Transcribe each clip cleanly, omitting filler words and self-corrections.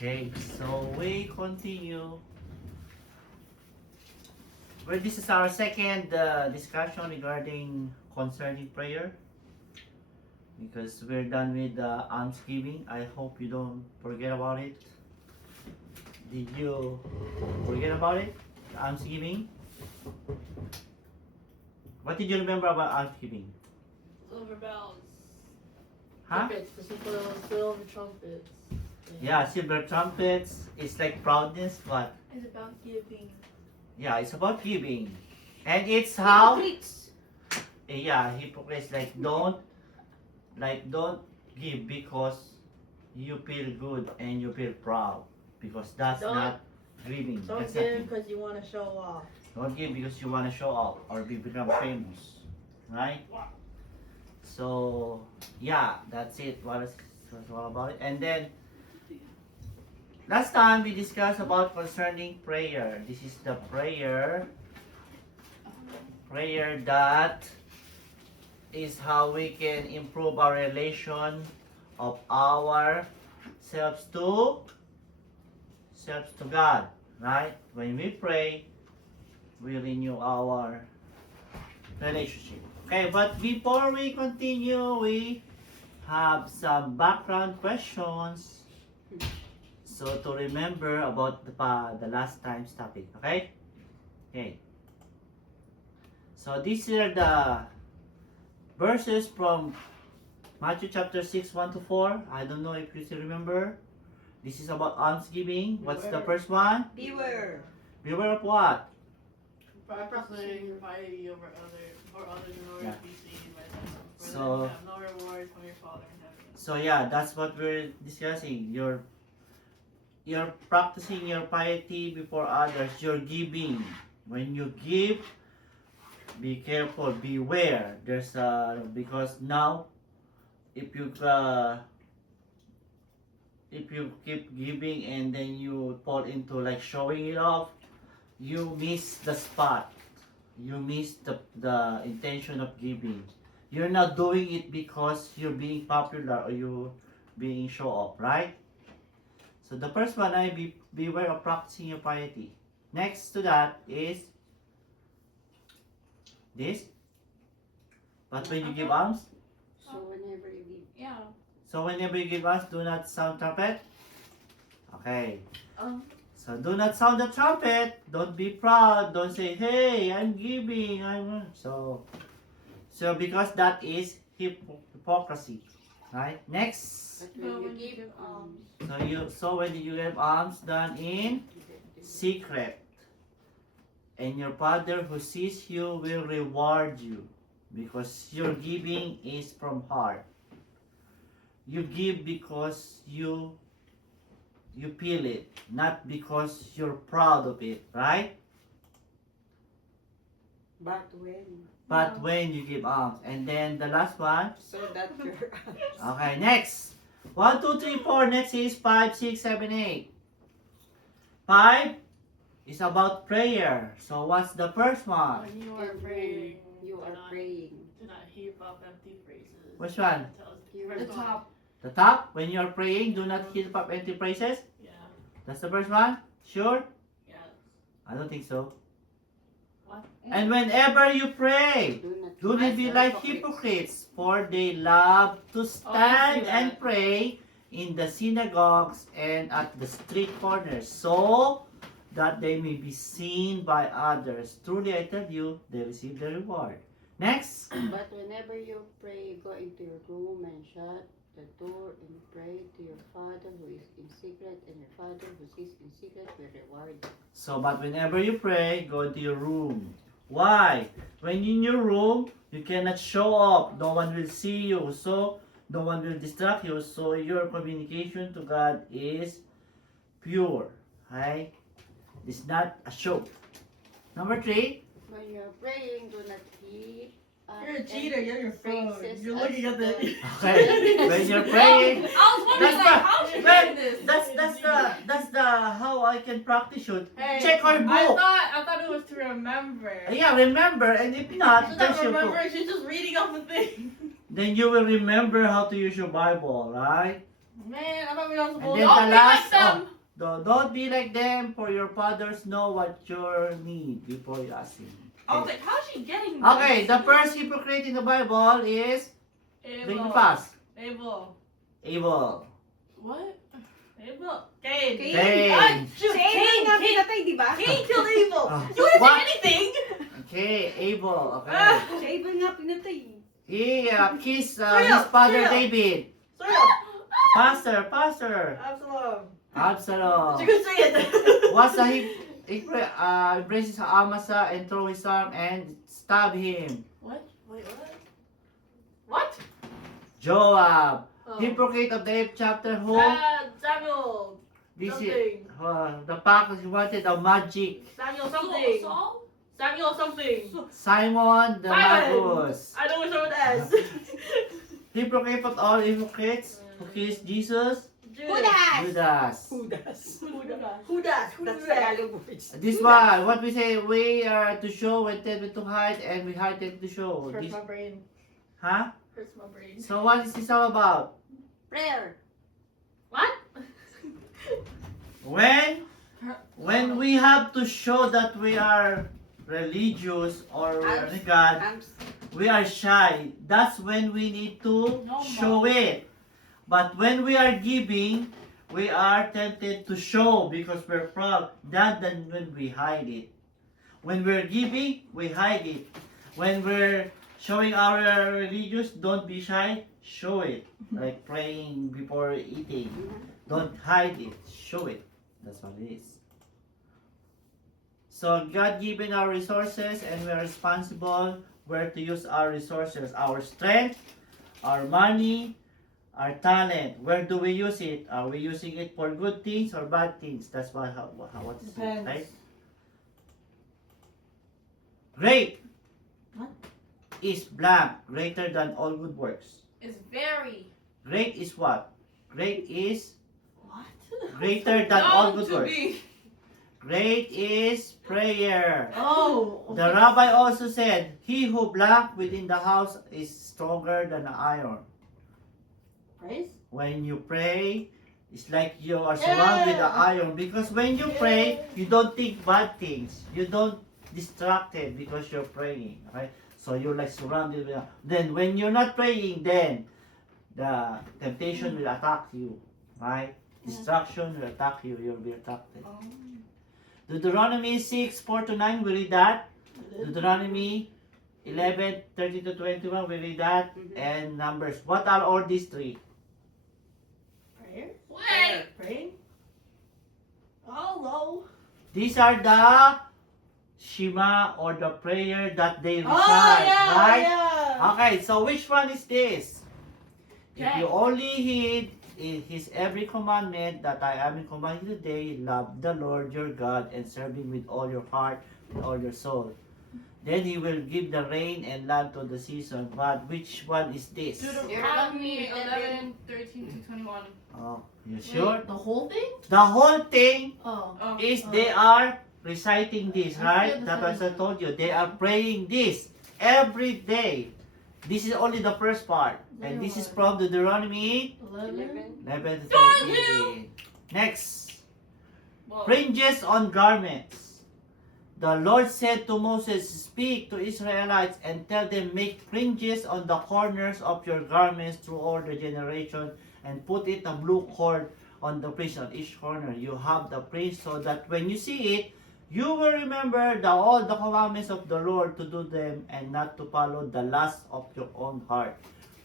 Okay, so we continue. Well, this is our second discussion regarding concerning prayer. Because we're done with almsgiving. I hope you don't forget about it. Did you forget about it? Almsgiving? What did you remember about almsgiving? Silver bells. Huh? Trumpets, because people don't silver trumpets. Yeah, silver trumpets. It's like proudness, but It's about giving. yeah, it's about giving. And it's how Hypocrites. hypocrites don't give because you feel good and you feel proud, because that's Don't- not giving. Don't That's not give giving. because you want to show off. Don't give because you want to show off or become famous, right? So yeah, that's it. What's all about it? And then last time we discussed about concerning prayer. This is the prayer that is how we can improve our relation of ourselves to God, right? When we pray, we renew our relationship. Okay, but before we continue, we have some background questions. So to remember about the last time's topic, okay? Okay. So these are the verses from Matthew chapter 6, 1 to 4. I don't know if you still remember. This is about almsgiving. What's the first one? Beware. Beware of what? Practicing piety over others in order to be seen by them. For So- them have no reward from your Father in heaven. So yeah, that's what we're discussing. You're practicing your piety before others. You're giving. When you give, be careful, beware. There's because now, if you keep giving and then you fall into like showing it off, you miss the spot. You miss the intention of giving. You're not doing it because you're being popular or you being show off, right? So the first one, beware of practicing your piety. Next to that is this. But when you give alms, So whenever you give, so whenever you give alms, do not sound trumpet. Okay. So do not sound the trumpet. Don't be proud. Don't say, "Hey, I'm giving." So because that is hypocrisy, right? Next. but when you give alms, So when you give alms done in secret, and your Father who sees you will reward you, because your giving is from heart. You give because you feel it, not because you're proud of it, right? but when, But when you give alms. And then the last one. so that your alms. Okay, next. 1, 2, 3, 4. Next is 5, 6, 7, 8. 5 is about prayer. So what's the first one? When you are And praying, when you are praying, do not heap up empty phrases. Which one? you First are one. The top, when you're praying, do not heap up empty phrases. Yeah. That's the first one? Sure? Yeah. I don't think so. What? And whenever you pray, do not be like hypocrites, for they love to stand see and that. pray in the synagogues and at the street corners, so that they may be seen by others. Truly I tell you, they receive the reward. Next. But whenever you pray, go into your room and shut the door and pray to your Father who is in secret, and your Father who sees in secret will reward you. So, but whenever you pray, go into your room. Why? When in your room, you cannot show off. No one will see you. So, no one will distract you. So, your communication to God is pure. Right? It's not a show. Number 3. When you are praying, do not heap up You're a cheater. You're your phone. phrases You're looking as at the. Okay. When you're praying, I was wondering, That's like, the- how she well, doing this? that's the how I can practice it. Hey, Check our book. I thought it was to remember. Yeah, remember, and if not, She's that's not your book. remembering. She's just reading off the thing. Then you will remember how to use your Bible, right? Man, I thought we were And supposed then to. the Oh, we last, like them. Don't be like them, for your fathers know what your need before you ask him. Okay, how's she getting this? Okay, the first hypocrite in the Bible is read it fast. Abel. Abel. What? Abel. Cain. Cain. Ah, shoot, Cain Cain. nga Cain. pinatay, di ba? Cain killed Abel. Ah, You didn't what? say anything. Okay, Abel. Okay. Ah. Si Abel nga pinatay. He kissed Sorry, his father sorry. David. Sorry. Pastor. Absalom. Absalom. You could say it. What's the he embraces Amasa and throw his arm and stab him. What? Wait, what? What? Joab. Oh. Hypocrite of the 8th chapter who? Samuel. This Something. is the pack wanted a magic. Samuel something. Saul? Samuel something. Simon the Simon. Magus. I know which one it is. Hypocrite of all hypocrites who kissed Jesus. Judas! Judas. Judas. Who does? That's Tagalog words. This one, what we say, we are to show, we tend to hide, and we hide it to show. Hurts This, my brain. huh? Hurts my brain. So what is this all about? Prayer. What? When we have to show that we are religious or God, we are shy. That's when we need to No, show it. But when we are giving, we are tempted to show because we're proud. That than when we hide it. When we're giving, we hide it. When we're showing our religious, don't be shy, show it. Like praying before eating. Don't hide it, show it. That's what it is. So God given our resources and we are responsible where to use our resources. Our strength, our money, our talent. Where do we use it? Are we using it for good things or bad things? That's what is it, Depends. right? Great What? is blank, greater than all good works. Is very. Great is what? Great is What? greater than all Known good to works. be. Great is prayer. Oh. The rabbi also said, he who blank within the house is stronger than iron. Praise? When you pray, it's like you are surrounded with the Yeah. iron. Because when you pray, you don't think bad things. You don't distracted because you're praying. Okay? So you're like surrounded with. Then when you're not praying, then the temptation will attack you. Right? Distraction will attack you. You'll be attacked. Deuteronomy 6:4-9, we read that. Deuteronomy 11:30-21, we read that. And Numbers. What are all these three? Prayer? Wait. Praying? Hello. These are the Shema or the prayer that they recite, Oh, yeah, right? yeah. Okay, so which one is this? If Okay. you only heed in his every commandment that I am commanding you today, love the Lord your God and serve him with all your heart, with all your soul. Then he will give the rain and land to the season. But which one is this? Deuteronomy 11:13-21. Oh, you sure? Wait, the whole thing? The whole thing Oh. Oh. is they are reciting this, I right? feel the That's what I same. told you. They are praying this every day. This is only the first part. And this is from Deuteronomy 11? 11 to Darn 13. Next. Whoa. Fringes on garments. The Lord said to Moses, speak to Israelites and tell them, make fringes on the corners of your garments through all the generation and put it a blue cord on the fringe on each corner. You have the fringe so that when you see it, you will remember all the commandments of the Lord to do them and not to follow the lust of your own heart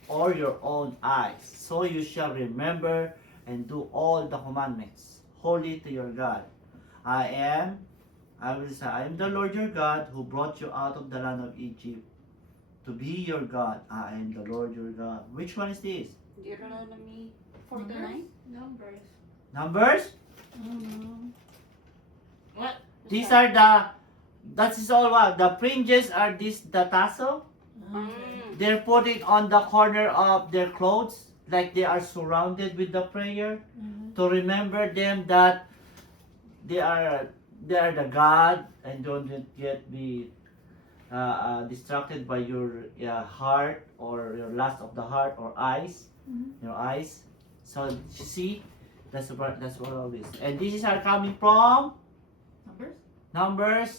or your own eyes. So you shall remember and do all the commandments, holy to your God. I am the Lord your God who brought you out of the land of Egypt to be your God. I am the Lord your God. Which one is this? Deuteronomy 49. Numbers. Numbers? What? These are that is all what? The fringes are the tassel? They're putting on the corner of their clothes, like they are surrounded with the prayer, to remember them that they are the God, and don't get be distracted by your heart or your lust of the heart or eyes, your eyes. So you see, That's what always. And this is our coming from Numbers? Numbers.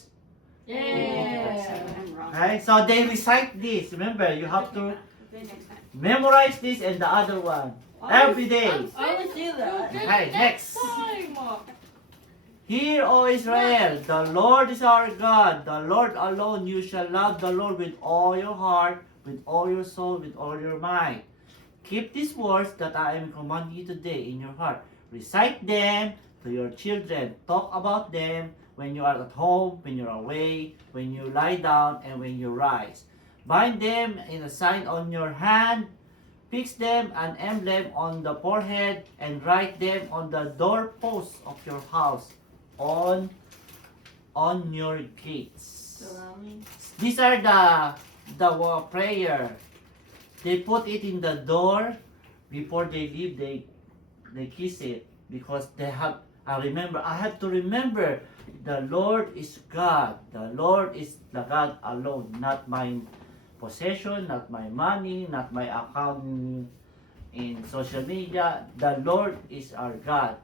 Yeah. I'm wrong. Okay, so they recite this. Remember, you have to Okay, next time. memorize this and the other one every day. I always do that. Okay, next. Time. Hear, O Israel, the Lord is our God, the Lord alone. You shall love the Lord with all your heart, with all your soul, with all your mind. Keep these words that I am commanding you today in your heart. Recite them to your children. Talk about them when you are at home, when you're away, when you lie down, and when you rise. Bind them in a sign on your hand. Fix them an emblem on the forehead, and write them on the doorposts of your house, on your gates. These are the prayer. They put it in the door before they leave. They kiss it because they have. I have to remember the Lord is God. The Lord is the God alone, not my possession, not my money, not my account in social media. The Lord is our God.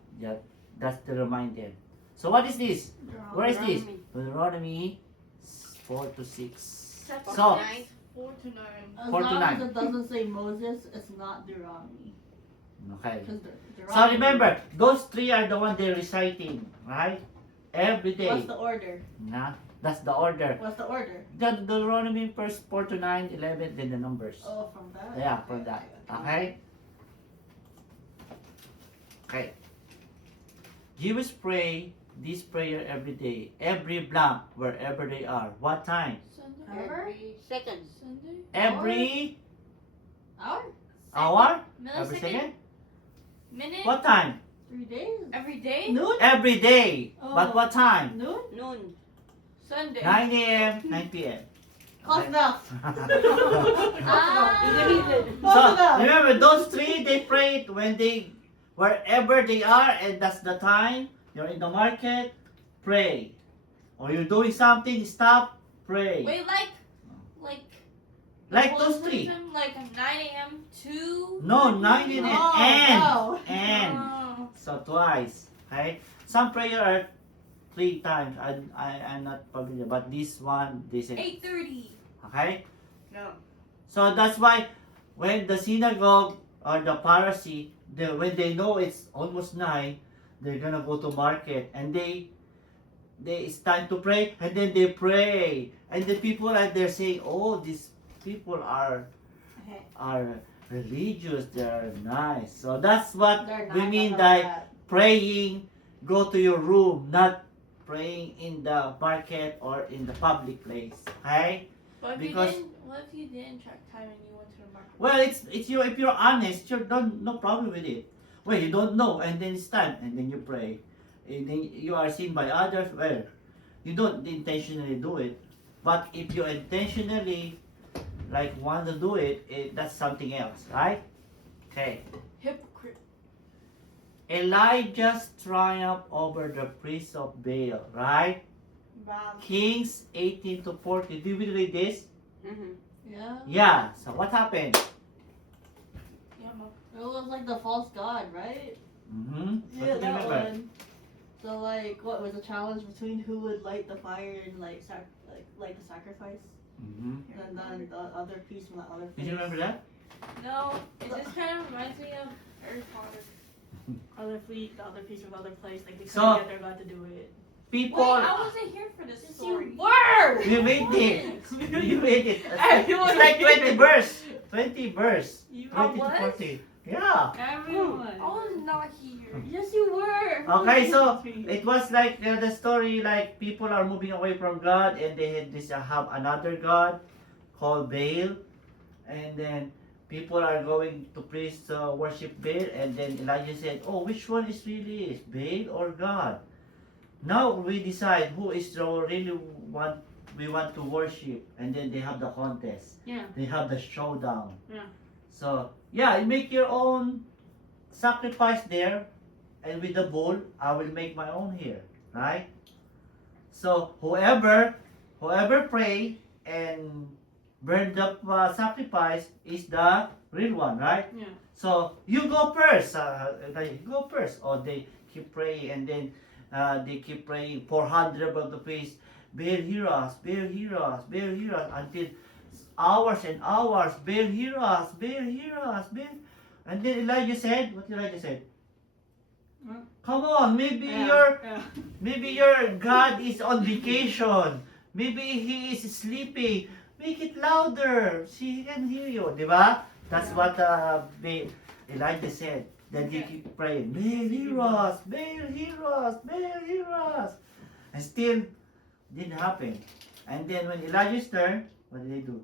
That's to remind them. So what is this? Where is this? Deuteronomy 4 to 6. So, 4 to 9. As 4 to long 9. as it doesn't say Moses, it's not Deuteronomy. Okay. 'Cause So remember, those three are the one they're reciting, right? Every day. What's the order? Nah, that's the order. What's the order? The Deuteronomy first 4 to 9, 11, then the numbers. Oh, from that? Yeah, from that. Okay? Okay. Jews pray this prayer every day, every blank, wherever they are. What time? Sunday? Every second. Sunday? Every Hour? hour? Every Millisecond? second? Minute? What time? 3 days? Every day? Noon? Every day. But Oh. what time? Noon? Noon. Sunday. 9 a.m., 9 p.m. Close enough. Ah. Close So enough. remember, those three they pray it when they wherever they are, and that's the time. You're in the market, pray. Or you're doing something, stop, pray. Wait, like Like the those whole three. system, like 9 a.m. to No, 9 a.m. Oh, and no. and Oh. so twice. Okay. Some prayer are 3 times. I'm not familiar, but this one they say. 8:30. Okay. No. So that's why when the synagogue or the Pharisee, when they know it's almost 9, they're gonna go to market and they it's time to pray, and then they pray, and the people are there saying, "Oh, these people are religious. They are nice." So that's what They're we not mean about by that. praying. Go to your room, not praying in the market or in the public place. Okay. What Because- what if you didn't track time and you went to the market? Well, it's you. If you're honest, you don't no problem with it. Well, you don't know, and then it's time, and then you pray, and then you are seen by others. Well, you don't intentionally do it, but if you intentionally want to do it, that's something else, right? Okay. Hypocrite. Elijah's triumph over the priests of Baal, right? Kings 18 to 40. Did we read this? Mm-hmm. Yeah. Yeah. So what happened? Yeah, Mom. It was like the false god, right? Mm-hmm. Yeah, What do you that remember? one. So like, what was a challenge between who would light the fire and light the sacrifice, Mm-hmm. and then the other piece from the other. Did you remember that? No, it just kind of reminds me of Harry Potter. Other fleet, the other piece from the other place, like they So- couldn't get their god to do it. People. Wait, I wasn't here for this story. were. You made it. You made it. Everyone It's like 20 did. verse. 20 verse. You 20 to was? 40. Yeah. Everyone. I was not here. Yes, you were. Okay, so it was like the story like people are moving away from God, and they had have another god called Baal, and then people are going to praise worship Baal, and then Elijah said, "Oh, which one is really is Baal or God? Now we decide who is the really we want to worship," and then they have the contest. Yeah. They have the showdown. Yeah. So yeah, you make your own sacrifice there, and with the bull, I will make my own here, right? So whoever pray and burn the sacrifice is the real one, right? Yeah. So you go first. You go first. Or they keep praying, and then they keep praying 400 of the priest. Bear, hear us. Bear, hear us. Bear, hear us. Until hours and hours. Bear, hear us. Bear, hear us. Bear. And then Elijah said, what Elijah said? Huh? Come on, maybe Yeah. maybe your God is on vacation. Maybe he is sleeping. Make it louder. She can hear you, di ba? That's Yeah. what Elijah said. Then he Okay. keep praying, Bear, hear us. Bear, hear us. Bear, hear us. And still didn't happen. And then when Elijah's turn, what did they do?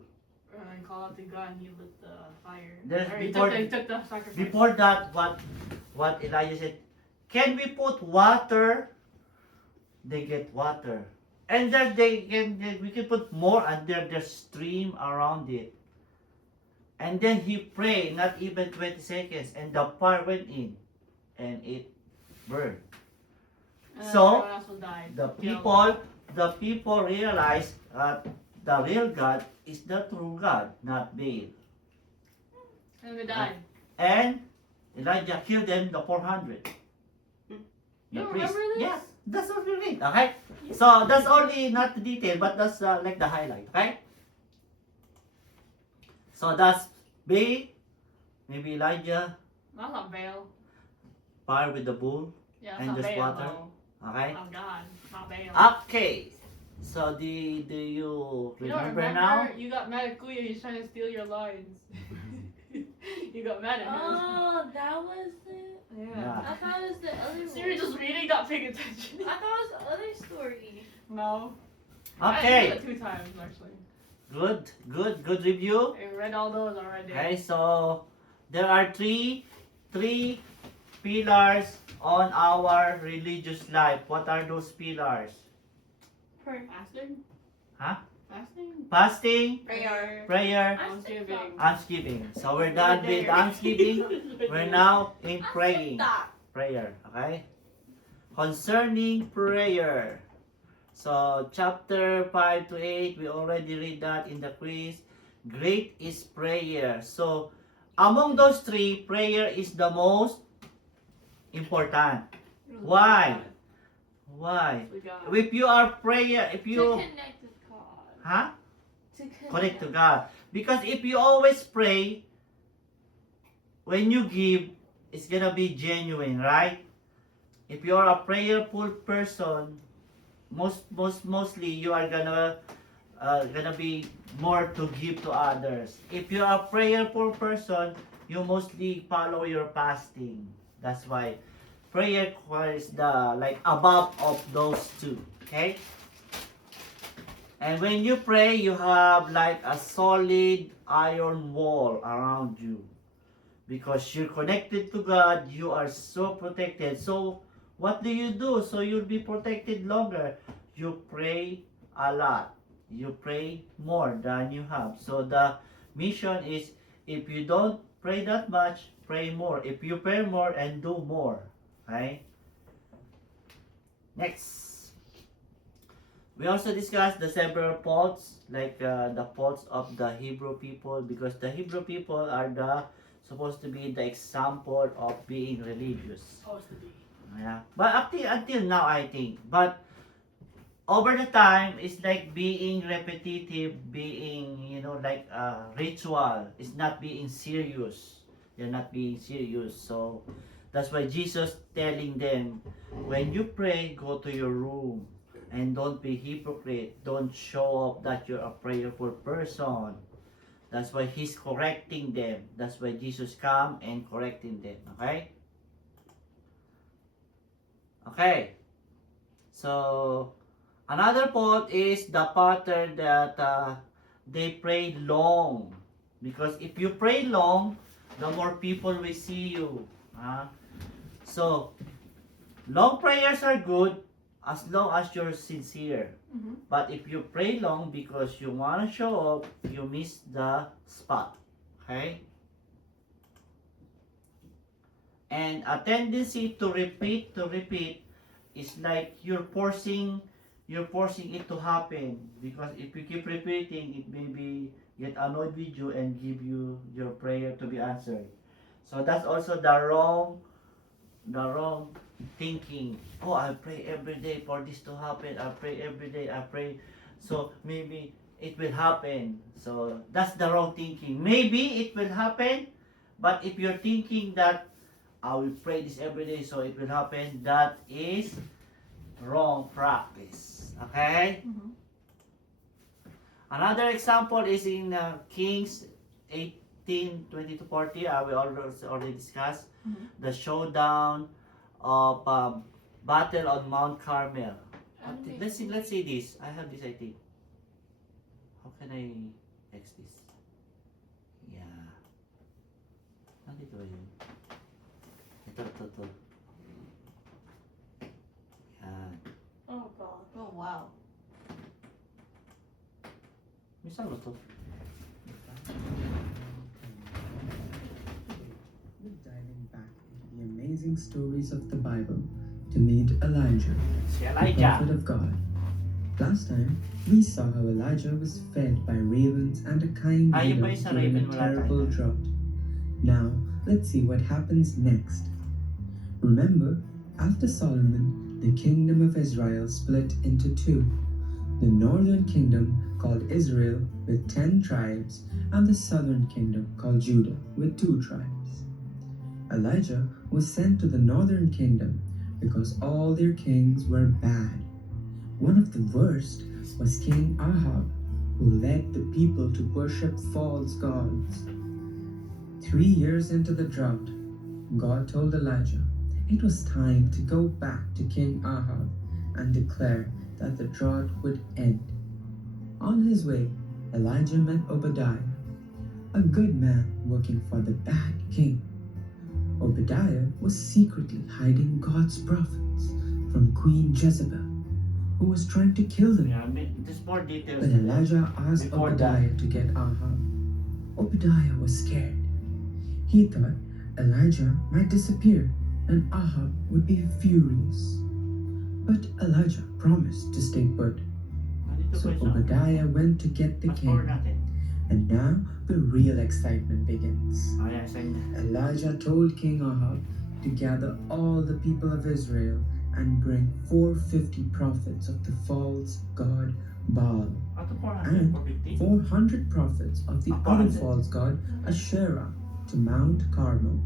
And call out to God and he lit the fire. There's Or he before- took the sacrifice. Before that, what Elijah said, can we put water? They get water. And then we can put more under the stream around it. And then he prayed, not even 20 seconds, and the fire went in, and it burned. And So, everyone else will die. The people realized that the real God is the true God, not Baal. And they died. And Elijah killed them, the 400. You don't priest. remember this? Yeah, that's what we read, okay? So that's only not the detail, but that's like the highlight, okay? So that's Baal, maybe Elijah, That's not Baal. fire with the bull, Yeah, that's And not just Baal. water? No. okay? Not God. Not Baal. Okay, so do you You don't remember remember? now? You got mad at Kuya. He's trying to steal your lines. You got mad at him. Oh, that was it. Yeah. I thought it was the other So you're one. just reading, not paying attention. I thought it was the other story. No. I Okay, read it 2 times actually. good review. I read all those already. Okay, so there are three pillars on our religious life. What are those pillars? Fasting? Huh? Fasting? Fasting, Prayer. prayer, Thanksgiving. almsgiving. So we're done with almsgiving. We're now in praying. Stop. Prayer, okay? Concerning prayer. So chapter 5 to 8, we already read that in the quiz. Great is prayer. So among those three, prayer is the most important. Why? Why? We got. If you are prayer, if To you, connect with God. huh? To Connect to God. Because if you always pray, when you give, it's gonna be genuine, right? If you are a prayerful person, mostly you are gonna be more to give to others. If you are a prayerful person, you mostly follow your fasting. That's why prayer is the like above of those two. Okay? And when you pray, you have like a solid iron wall around you. Because you're connected to God, you are so protected. So, what do? So you'll be protected longer. You pray a lot. You pray more than you have. So the mission is, if you don't pray that much, pray more. If you pray more and do more. Okay? Next. We also discussed the several faults, like the faults of the Hebrew people, because the Hebrew people are supposed to be the example of being religious. Supposed to be. Yeah. But until now, I think. But over the time, it's like being repetitive, being, like a ritual. It's not being serious. They're not being serious. So that's why Jesus telling them, when you pray, go to your room. And don't be hypocrite. Don't show off that you're a prayerful person. That's why He's correcting them. That's why Jesus come and correcting them. Okay? Okay. So, another fault is the pattern that they pray long. Because if you pray long, the more people will see you. So, long prayers are good as long as you're sincere. Mm-hmm. But if you pray long because you want to show off, you miss the spot. Okay? And a tendency to repeat is like you're forcing it to happen. Because if you keep repeating, it may be get annoyed with you and give you your prayer to be answered. So that's also the wrong thinking. Oh, I pray every day for this to happen. I pray every day. I pray, so maybe it will happen. So that's the wrong thinking. Maybe it will happen, but if you're thinking that I will pray this every day so it will happen, that is wrong practice. Okay? Mhm. Another example is in Kings 18:20-40. We already discussed Mhm. the showdown of battle on Mount Carmel. Let's see this. I have this, I think. How can I X this? Yeah. Nandito ba yun? Ito. Yan. Oh God. Oh wow. May saan ba to? We're diving back into the amazing stories of the Bible to meet Elijah, Si the Elijah. prophet of God. Last time, we saw how Elijah was fed by ravens and a kind Ah, yun widow ba yung sa during raven? a Wala terrible tayo. drought. Now, let's see what happens next. Remember, after Solomon, the kingdom of Israel split into two. The northern kingdom, called Israel, with 10 tribes, and the southern kingdom, called Judah, with 2 tribes. Elijah was sent to the northern kingdom because all their kings were bad. One of the worst was King Ahab, who led the people to worship false gods. 3 years into the drought, God told Elijah it was time to go back to King Ahab and declare that the drought would end. On his way, Elijah met Obadiah, a good man working for the bad king. Obadiah was secretly hiding God's prophets from Queen Jezebel, who was trying to kill them. Yeah, there's more details. But to this. Elijah asked Before Obadiah to get Ahab. Obadiah was scared. He thought Elijah might disappear and Ahab would be furious. But Elijah promised to stay put. Nandito So ba siya? Obadiah went to get the Fast forward king. natin. And now the real excitement begins. Oh, yeah, send. Elijah told King Ahab to gather all the people of Israel and bring 450 prophets of the false god Baal Ato 400, and 450. 400 prophets of the Ah, other 400. false god Asherah to Mount Carmel.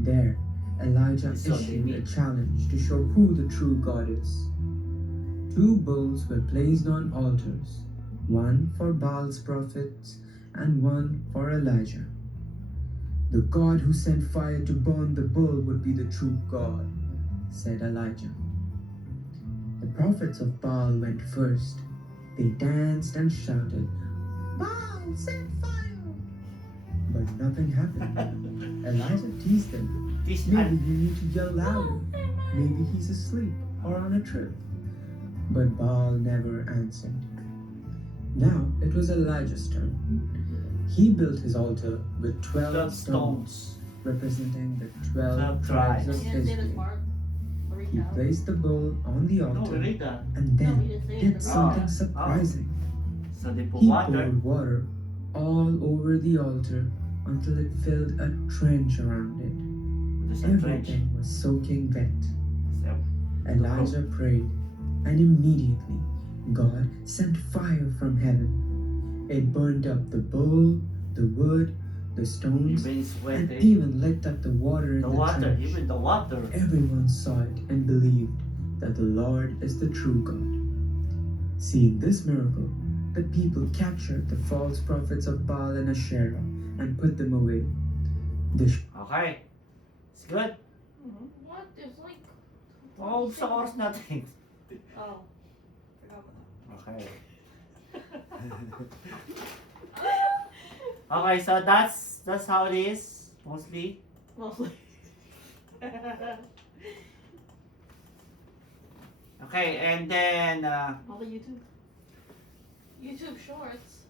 There, Elijah So they issued a meet. challenge to show who the true God is. 2 bulls were placed on altars, one for Baal's prophets and one for Elijah. The God who sent fire to burn the bull would be the true God, said Elijah. The prophets of Baal went first. They danced and shouted, "Baal, send fire!" But nothing happened. Elijah teased them. This Maybe you need to yell louder. Maybe he's asleep or on a trip. But Baal never answered. Now it was Elijah's turn. He built his altar with 12 12 stones, stones. representing the 12 12 tribes tribes. of His name is Israel. Mark. He placed the bull on the No, we altar read that. and No, then he just said did it. something Oh. surprising. So they put He water. poured water all over the altar until it filled a trench around it. There's a trench. Everything was soaking wet. So, Elijah prayed, and immediately God sent fire from heaven. It burned up the bull, the wood, the stones, even and sweating. even lit up the water in The the water, trench. even the water. Everyone saw it and believed that the Lord is the true God. Seeing this miracle, the people captured the false prophets of Baal and Asherah and put them away. The Okay. It's good. What? There's like. Oh, sa oras natin. Oh. Forgot about Okay. Okay, so that's how it is, mostly. Mostly. Okay, and then All the YouTube. YouTube Shorts.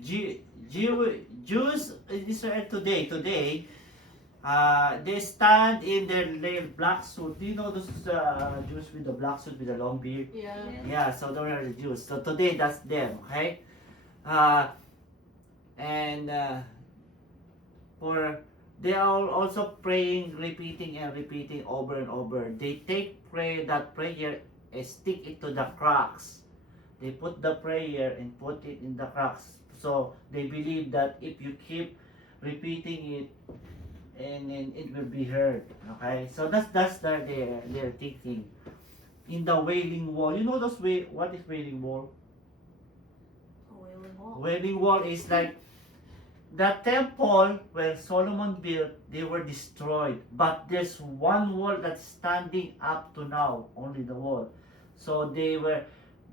Jews in Israel today, they stand in their black suit. Do you know those Jews with the black suit with the long beard? Yeah. Yeah, so those are the Jews. So today that's them, okay? And for they are also praying, repeating and repeating over and over. They take that prayer and stick it to the cracks. They put the prayer and put it in the cracks. So they believe that if you keep repeating it, and it will be heard. Okay, so that's their thinking. In the Wailing Wall, you know what is Wailing Wall? Wailing Wall is like the temple where Solomon built. They were destroyed, but there's one wall that's standing up to now. Only the wall. So they were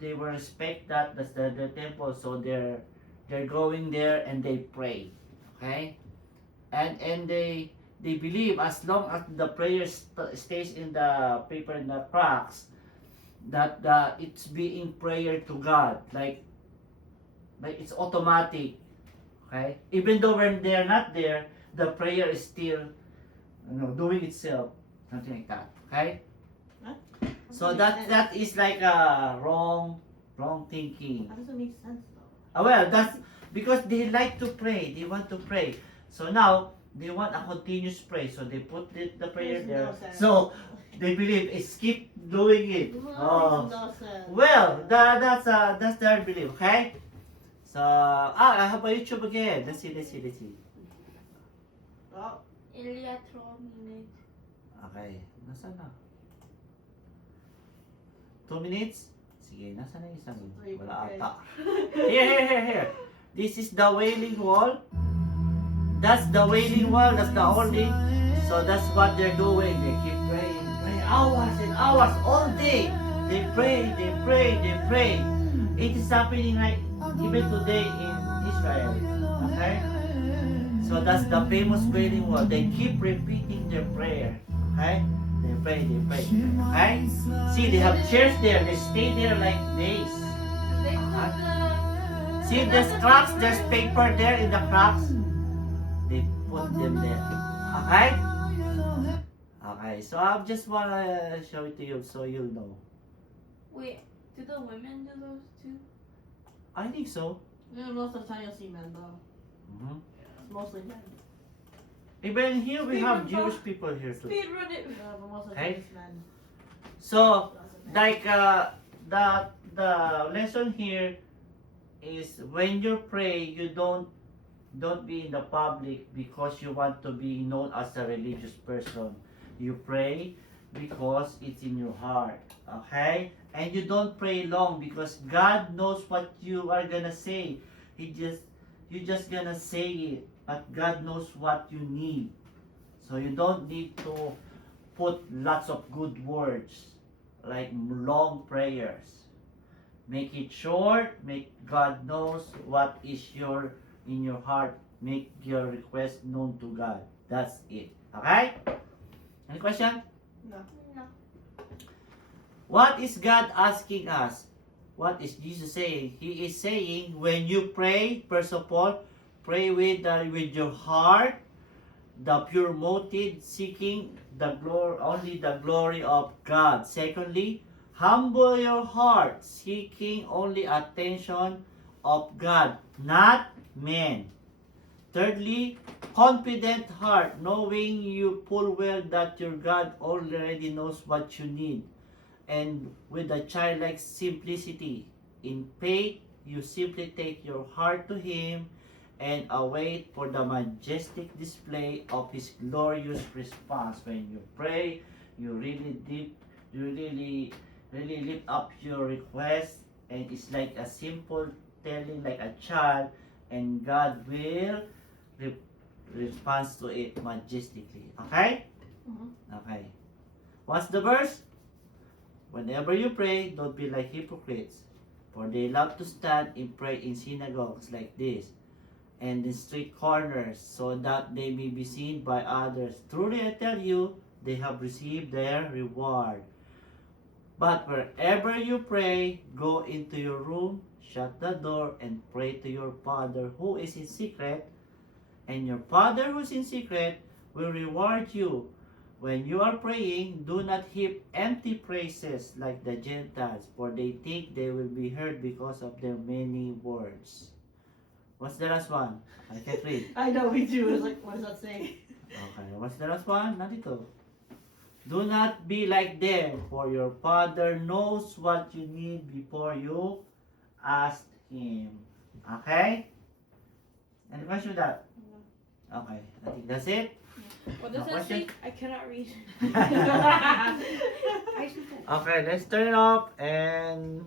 respect that's the temple. So they're going there and they pray. Okay, and they believe as long as the prayer stays in the paper in the cracks, that it's being prayer to God, like it's automatic. Okay, even though when they're not there, the prayer is still doing itself, something like that. Okay, so that is like a wrong thinking. That doesn't make sense though. Well, that's because they like to pray. They want to pray. So now they want a continuous pray. So they put the prayer Makes there. no sense. So they believe it's keep doing it. Makes Oh, no sense. well, that's their belief. Okay. So I have a YouTube again. Let's see. Oh, Ilya minutes. Okay. Nasaan na? 2 minutes? Sige, nasaan na yung isang yun? Wala ata. Here. This is the Wailing Wall. That's the Wailing Wall. That's the only. So that's what they're doing. They keep praying hours and hours all day. They pray. It is happening like even today in Israel. Okay? So that's the famous Wailing Wall. They keep repeating their prayer. Okay? They pray. Okay? See, they have chairs there. They stay there like days. They put See, there's cracks. There's paper there in the cracks. They put them there. Okay? Okay. So I just wanna show it to you so you'll know. wait, do the women do those too? I think so. yeah, most of the time you'll see men though. Mhm. It's mostly men. Even here we Speed have run Jewish fast. people here too. Speed run it. Yeah, but most of the Okay. time it's men. So Lots of men. like the lesson here is when you pray, you don't be in the public because you want to be known as a religious person. You pray because it's in your heart. Okay? And you don't pray long because God knows what you are gonna say. You just gonna say it, but God knows what you need. So you don't need to put lots of good words like long prayers. Make it short. Make God knows what is in your heart. Make your request known to God. That's it. Okay? Any question? No. No. What is God asking us? What is Jesus saying? He is saying when you pray, first of all, pray with your heart, the pure motive, seeking only the glory of God. Secondly, humble your heart, seeking only attention of God, not men. Thirdly, confident heart, knowing you full well that your God already knows what you need. And with a childlike simplicity, in faith, you simply take your heart to Him and await for the majestic display of His glorious response. When you pray, you really lift up your request, and it's like a simple telling like a child, and God will respond to it majestically. Okay? Mhm. Okay. What's the verse? Whenever you pray, don't be like hypocrites, for they love to stand and pray in synagogues like this, and in street corners, so that they may be seen by others. Truly I tell you, they have received their reward. But wherever you pray, go into your room, shut the door, and pray to your Father who is in secret, and your Father who is in secret will reward you. When you are praying, do not heap empty praises like the Gentiles, for they think they will be heard because of their many words. What's the last one? I can't read. I know we do. It's like, what does that say? Okay, what's the last one? Nandito. Do not be like them, for your Father knows what you need before you ask Him. Okay? Any question with that? Okay, I think that's it. What does No that say? question? I cannot read. Okay, let's turn it off and